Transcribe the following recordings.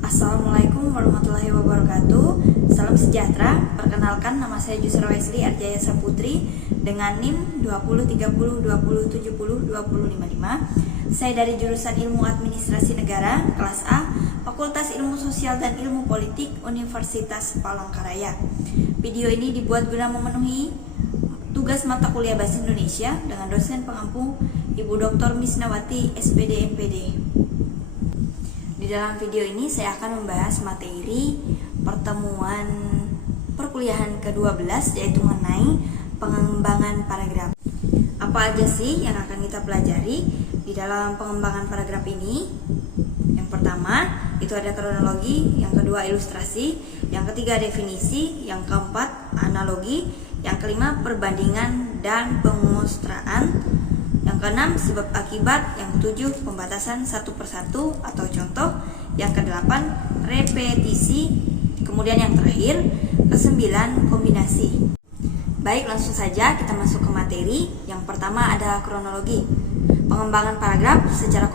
Assalamualaikum warahmatullahi wabarakatuh. Salam sejahtera. Perkenalkan, nama saya Jusra Wesley Arjaya Saputri dengan NIM 203020702055. Saya dari jurusan Ilmu Administrasi Negara kelas A, Fakultas Ilmu Sosial dan Ilmu Politik, Universitas Palangkaraya. Video ini dibuat guna memenuhi tugas mata kuliah Bahasa Indonesia dengan dosen pengampu Ibu Dr. Misnawati, SPD MPD. Di dalam video ini saya akan membahas materi pertemuan perkuliahan ke-12, yaitu mengenai pengembangan paragraf. Apa aja sih yang akan kita pelajari di dalam pengembangan paragraf ini? Yang pertama itu ada kronologi, yang kedua ilustrasi, yang ketiga definisi, yang keempat analogi, yang kelima perbandingan dan pengustraan, yang keenam sebab akibat, yang ketujuh pembatasan satu persatu atau contoh, yang kedelapan repetisi, kemudian yang terakhir kesembilan kombinasi. Baik, langsung saja kita masuk ke materi. Yang pertama ada kronologi. Pengembangan paragraf secara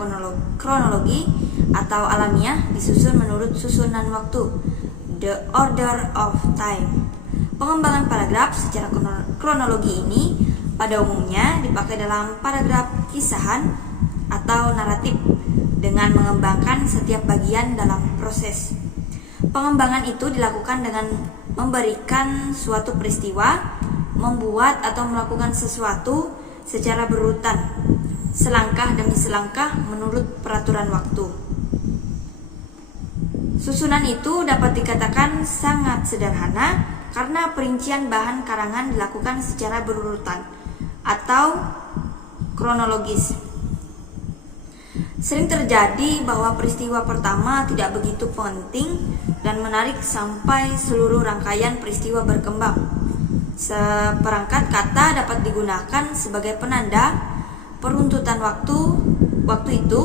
kronologi atau alamiah disusun menurut susunan waktu, the order of time. Pengembangan paragraf secara kronologi ini pada umumnya dipakai dalam paragraf kisahan atau naratif dengan mengembangkan setiap bagian dalam proses. Pengembangan itu dilakukan dengan memberikan suatu peristiwa, membuat atau melakukan sesuatu secara berurutan, selangkah demi selangkah menurut peraturan waktu. Susunan itu dapat dikatakan sangat sederhana karena perincian bahan karangan dilakukan secara berurutan atau kronologis. Sering terjadi bahwa peristiwa pertama tidak begitu penting dan menarik sampai seluruh rangkaian peristiwa berkembang. Seperangkat kata dapat digunakan sebagai penanda peruntutan waktu itu,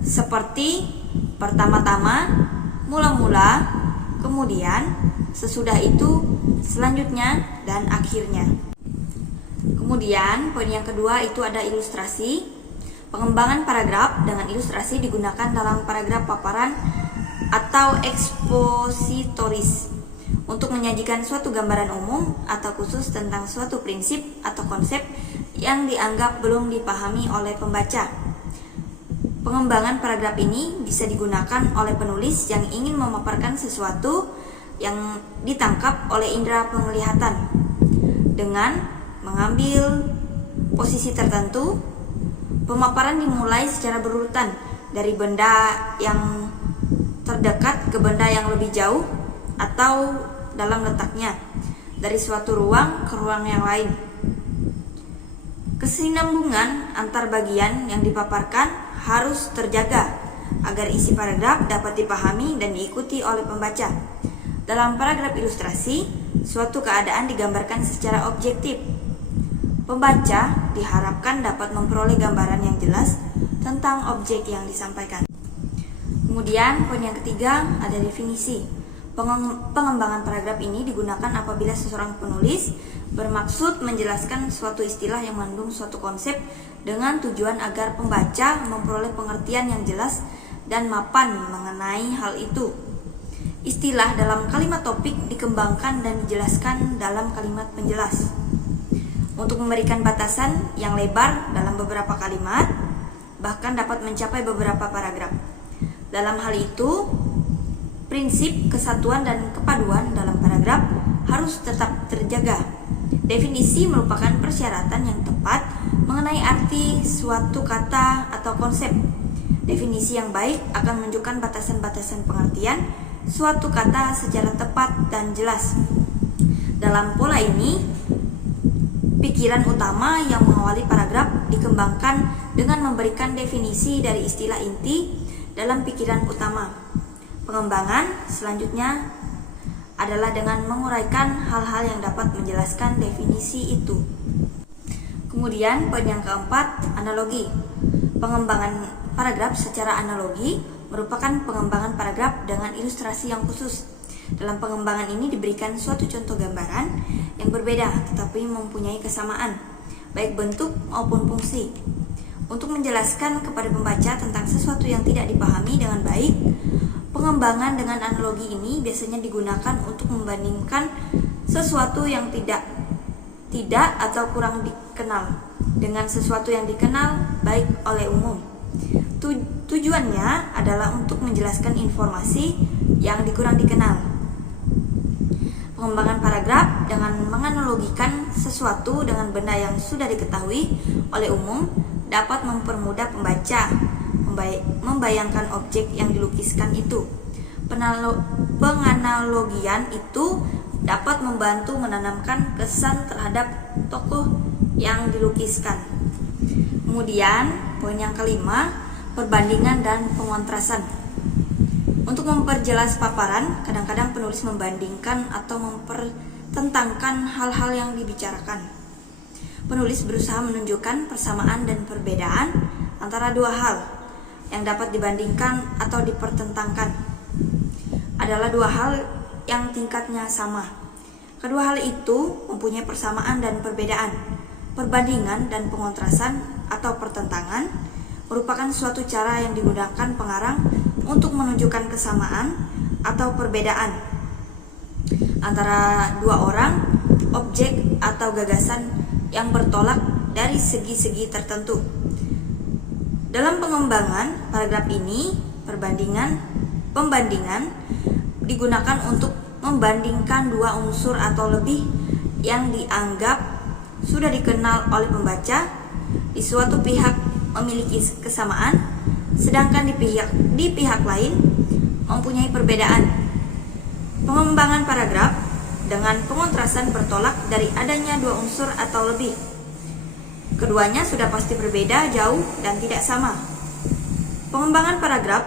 seperti pertama-tama, mula-mula, kemudian, sesudah itu, selanjutnya, dan akhirnya. Kemudian poin yang kedua itu ada ilustrasi. Pengembangan paragraf dengan ilustrasi digunakan dalam paragraf paparan atau ekspositoris untuk menyajikan suatu gambaran umum atau khusus tentang suatu prinsip atau konsep yang dianggap belum dipahami oleh pembaca. Pengembangan paragraf ini bisa digunakan oleh penulis yang ingin memaparkan sesuatu yang ditangkap oleh indera penglihatan dengan mengambil posisi tertentu. Pemaparan dimulai secara berurutan dari benda yang terdekat ke benda yang lebih jauh atau dalam letaknya, dari suatu ruang ke ruang yang lain. Kesinambungan antar bagian yang dipaparkan harus terjaga agar isi paragraf dapat dipahami dan diikuti oleh pembaca. Dalam paragraf ilustrasi, suatu keadaan digambarkan secara objektif. Pembaca diharapkan dapat memperoleh gambaran yang jelas tentang objek yang disampaikan. Kemudian poin yang ketiga ada definisi. Pengembangan paragraf ini digunakan apabila seseorang penulis bermaksud menjelaskan suatu istilah yang mengandung suatu konsep dengan tujuan agar pembaca memperoleh pengertian yang jelas dan mapan mengenai hal itu. Istilah dalam kalimat topik dikembangkan dan dijelaskan dalam kalimat penjelas. Untuk memberikan batasan yang lebar dalam beberapa kalimat, bahkan dapat mencapai beberapa paragraf. Dalam hal itu, prinsip kesatuan dan kepaduan dalam paragraf harus tetap terjaga. Definisi merupakan persyaratan yang tepat mengenai arti suatu kata atau konsep. Definisi yang baik akan menunjukkan batasan-batasan pengertian suatu kata secara tepat dan jelas. Dalam pola ini, pikiran utama yang mengawali paragraf dikembangkan dengan memberikan definisi dari istilah inti dalam pikiran utama. Pengembangan selanjutnya adalah dengan menguraikan hal-hal yang dapat menjelaskan definisi itu. Kemudian poin yang keempat, analogi. Pengembangan paragraf secara analogi merupakan pengembangan paragraf dengan ilustrasi yang khusus. Dalam pengembangan ini diberikan suatu contoh gambaran yang berbeda tetapi mempunyai kesamaan, baik bentuk maupun fungsi. Untuk menjelaskan kepada pembaca tentang sesuatu yang tidak dipahami dengan baik, Pengembangan dengan analogi ini biasanya digunakan untuk membandingkan sesuatu yang tidak atau kurang dikenal dengan sesuatu yang dikenal baik oleh umum. Tujuannya adalah untuk menjelaskan informasi yang kurang dikenal. Pengembangan paragraf dengan menganalogikan sesuatu dengan benda yang sudah diketahui oleh umum dapat mempermudah pembaca membayangkan objek yang dilukiskan itu. Penganalogian itu dapat membantu menanamkan kesan terhadap tokoh yang dilukiskan. Kemudian, poin yang kelima, perbandingan dan pengontrasan. Untuk memperjelas paparan, kadang-kadang penulis membandingkan atau mempertentangkan hal-hal yang dibicarakan. Penulis berusaha menunjukkan persamaan dan perbedaan antara dua hal yang dapat dibandingkan atau dipertentangkan. Adalah dua hal yang tingkatnya sama. Kedua hal itu mempunyai persamaan dan perbedaan. Perbandingan dan pengontrasan atau pertentangan merupakan suatu cara yang digunakan pengarang untuk menunjukkan kesamaan atau perbedaan antara dua orang, objek atau gagasan yang bertolak dari segi-segi tertentu. Dalam pengembangan paragraf ini, pembandingan digunakan untuk membandingkan dua unsur atau lebih yang dianggap sudah dikenal oleh pembaca. Di suatu pihak memiliki kesamaan, sedangkan di pihak lain mempunyai perbedaan. Pengembangan paragraf dengan pengontrasan bertolak dari adanya dua unsur atau lebih. Keduanya sudah pasti berbeda, jauh, dan tidak sama. Pengembangan paragraf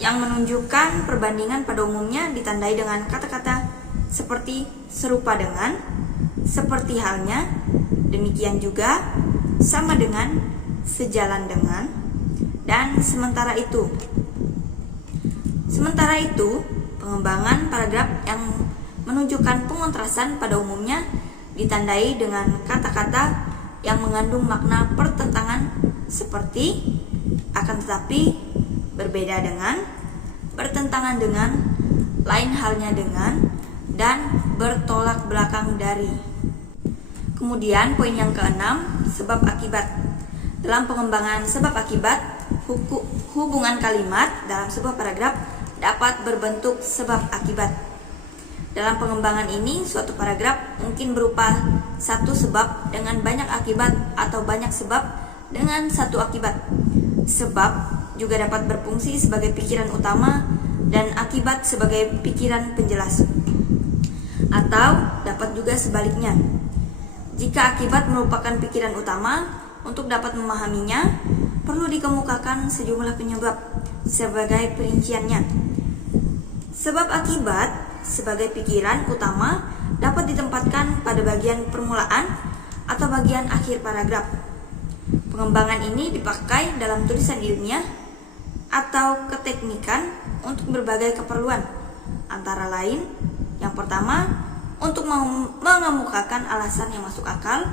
yang menunjukkan perbandingan pada umumnya ditandai dengan kata-kata seperti serupa dengan, seperti halnya, demikian juga, sama dengan, sejalan dengan, dan sementara itu. Sementara itu, pengembangan paragraf yang menunjukkan pengontrasan pada umumnya ditandai dengan kata-kata yang mengandung makna pertentangan seperti akan tetapi, berbeda dengan, bertentangan dengan, lain halnya dengan, dan bertolak belakang dari. Kemudian poin yang keenam, sebab akibat. Dalam pengembangan sebab akibat, hubungan kalimat dalam sebuah paragraf dapat berbentuk sebab akibat. Dalam pengembangan ini, suatu paragraf mungkin berupa satu sebab dengan banyak akibat atau banyak sebab dengan satu akibat. Sebab juga dapat berfungsi sebagai pikiran utama dan akibat sebagai pikiran penjelas. Atau dapat juga sebaliknya. Jika akibat merupakan pikiran utama, untuk dapat memahaminya, perlu dikemukakan sejumlah penyebab sebagai perinciannya. Sebab akibat sebagai pikiran utama dapat ditempatkan pada bagian permulaan atau bagian akhir paragraf. Pengembangan ini dipakai dalam tulisan ilmiah atau keteknikan untuk berbagai keperluan. Antara lain, yang pertama, untuk mengemukakan alasan yang masuk akal.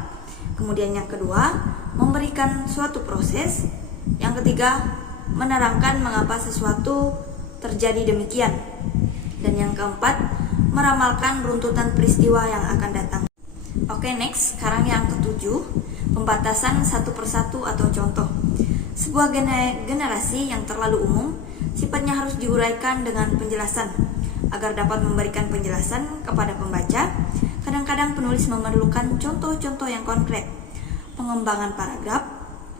Kemudian yang kedua, memberikan suatu proses. Yang ketiga, menerangkan mengapa sesuatu terjadi demikian. Dan yang keempat, meramalkan runtutan peristiwa yang akan datang. Oke, next, sekarang yang ketujuh, pembatasan satu persatu atau contoh. Sebuah generasi yang terlalu umum sifatnya harus diuraikan dengan penjelasan. Agar dapat memberikan penjelasan kepada pembaca, kadang-kadang penulis memerlukan contoh-contoh yang konkret. Pengembangan paragraf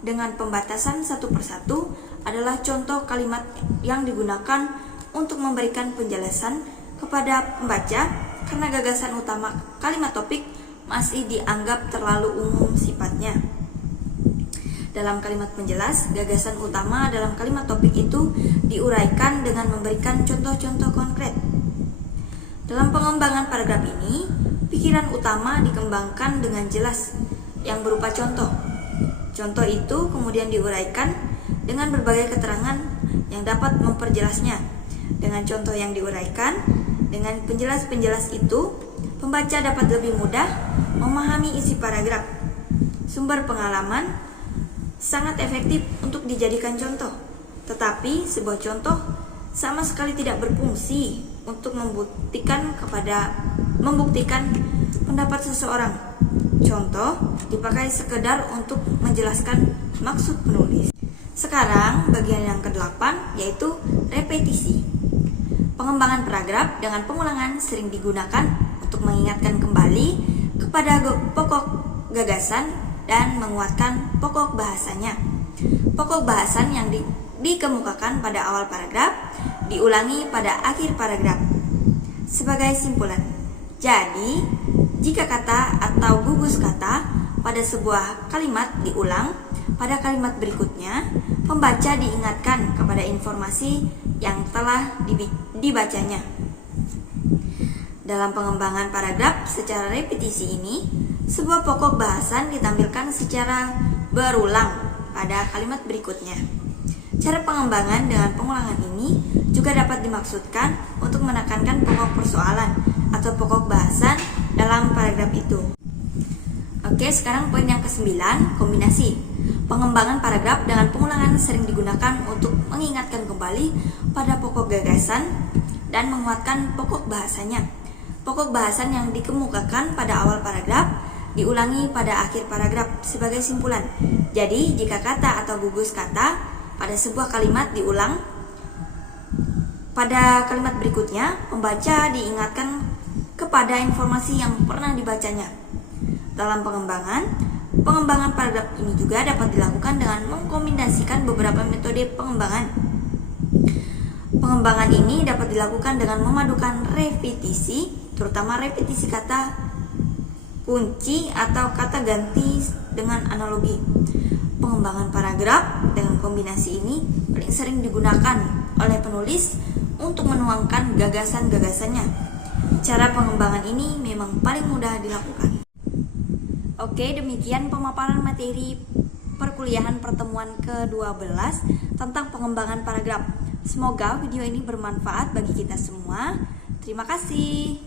dengan pembatasan satu persatu adalah contoh kalimat yang digunakan untuk memberikan penjelasan kepada pembaca karena gagasan utama kalimat topik masih dianggap terlalu umum sifatnya. Dalam kalimat penjelas, gagasan utama dalam kalimat topik itu diuraikan dengan memberikan contoh-contoh konkret. Dalam pengembangan paragraf ini, pikiran utama dikembangkan dengan jelas yang berupa contoh. Contoh itu kemudian diuraikan dengan berbagai keterangan yang dapat memperjelasnya. Dengan contoh yang diuraikan, dengan penjelas-penjelas itu, pembaca dapat lebih mudah memahami isi paragraf. Sumber pengalaman sangat efektif untuk dijadikan contoh, tetapi sebuah contoh sama sekali tidak berfungsi untuk membuktikan pendapat seseorang. Contoh, dipakai sekedar untuk menjelaskan maksud penulis. Sekarang bagian yang ke-8 yaitu repetisi. Pengembangan paragraf dengan pengulangan sering digunakan untuk mengingatkan kembali kepada pokok gagasan dan menguatkan pokok bahasanya. Pokok bahasan yang dikemukakan pada awal paragraf diulangi pada akhir paragraf. Sebagai simpulan, jadi jika kata atau gugus kata pada sebuah kalimat diulang pada kalimat berikutnya, pembaca diingatkan kepada informasi yang telah dibacanya. Dalam pengembangan paragraf secara repetisi ini, sebuah pokok bahasan ditampilkan secara berulang pada kalimat berikutnya. Cara pengembangan dengan pengulangan ini juga dapat dimaksudkan untuk menekankan pokok persoalan atau pokok bahasan dalam paragraf itu. Oke, sekarang poin yang ke-9, kombinasi. Pengembangan paragraf dengan pengulangan sering digunakan untuk mengingatkan kembali pada pokok gagasan dan menguatkan pokok bahasanya. Pokok bahasan yang dikemukakan pada awal paragraf diulangi pada akhir paragraf sebagai simpulan. Jadi, jika kata atau gugus kata pada sebuah kalimat diulang pada kalimat berikutnya, pembaca diingatkan kepada informasi yang pernah dibacanya. Dalam pengembangan paragraf ini juga dapat dilakukan dengan mengkombinasikan beberapa metode pengembangan. Pengembangan ini dapat dilakukan dengan memadukan repetisi, terutama repetisi kata kunci atau kata ganti dengan analogi. Pengembangan paragraf dengan kombinasi ini paling sering digunakan oleh penulis untuk menuangkan gagasan-gagasannya. Cara pengembangan ini memang paling mudah dilakukan. Oke, demikian pemaparan materi perkuliahan pertemuan ke-12 tentang pengembangan paragraf. Semoga video ini bermanfaat bagi kita semua. Terima kasih.